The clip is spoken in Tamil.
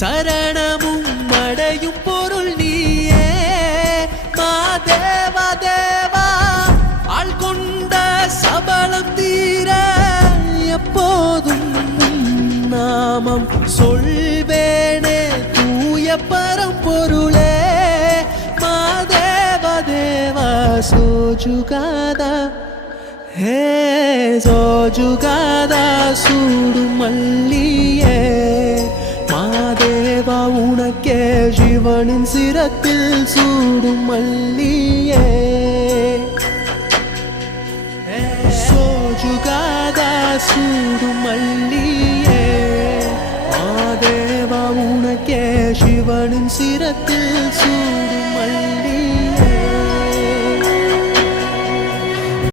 சரணமும் அடையும் பொருள் நீயே மாதேவா தேவா ஆள் கொண்ட சபலம் தீர எப்போதும் நாமம் சொல்வேனே தூய பரம்பொருளே மாதேவா தேவா சோஜுகாதா ஹே சோஜுகாதா சூடு மல்லியே மாதேவா உனக்கே சிவனின் சிரத்தில் சூடும் மல்லியே சோஜுகாதா சூடும் மல்லியே மாதேவா உனக்கே சிவனின் சிரத்தில்